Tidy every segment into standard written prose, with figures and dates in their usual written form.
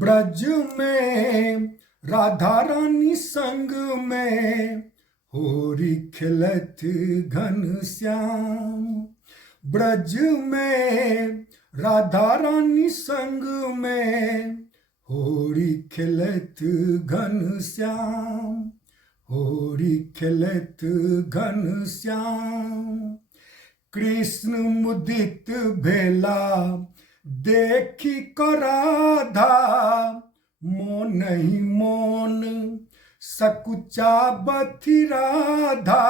ब्रज में राधा रानी संग में होरी खेलत घनश्याम। ब्रज में राधा रानी संग में होरी खेलत घनश्याम, होरी खेलत घनश्याम। कृष्ण मुदित भेला देखी क राधा, मोन ही मोन सकुचा बथी राधा।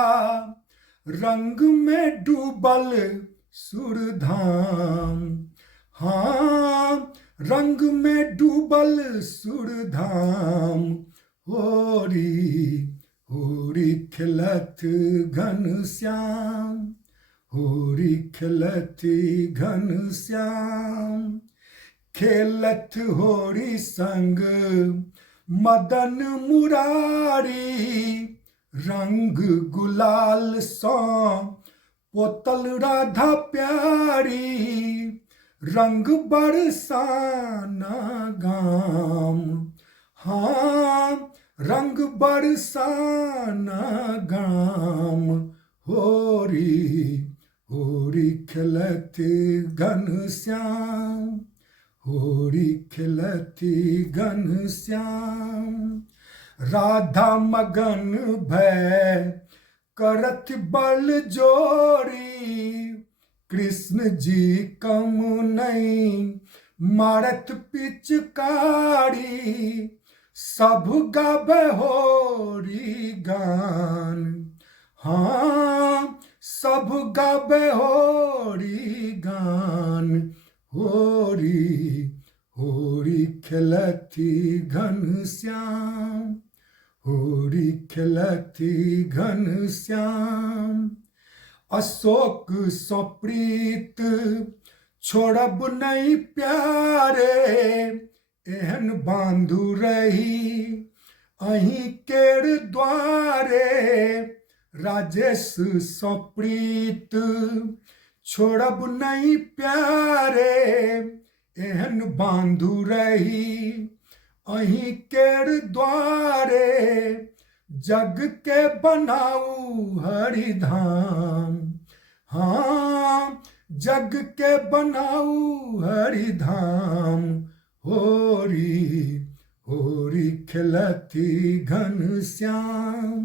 रंग में डूबल सुरधाम, हाँ रंग में डूबल सुरधाम। होरी होरी खेलत घनश्याम, होरी खेलत घनश्याम। खेलत होरी संग मदन मुरारी, रंग गुलाल सो पोतल राधा प्यारी। रंग बरसाना गाम, हाँ रंग बरसाना गाम। होरी होरी खेलत घनश्याम, होरी खेलत घनश्याम। राधा मगन भय करत बल जोरी, कृष्ण जी कम नहीं मारत पिचकारी। सब गावे होरी गान, हाँ सब गावे होरी गान। होरी होरी खेलती घनश्याम, होरी खेलती घनश्याम। अशोक सो प्रीत छोड़ब नहीं प्यारे, एहन बांधु रही अहीं केर द्वारे। राजेश सो प्रीत छोड़ब नहीं प्यारे, एहन बांधु रही अहीं केर द्वारे। जग के बनाऊ हरिधाम, हाँ जग के बनाऊ हरिधाम। होरी होरी खेलती घनश्याम,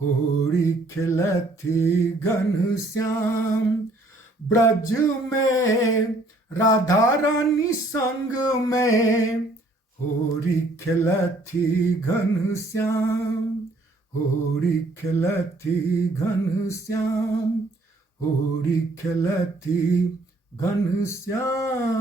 होरी खेलती घनश्याम। ब्रज में राधा रानी संग में होरी खेलती घनश्याम, होरी खेलती घनश्याम, होरी खेलती घनश्याम।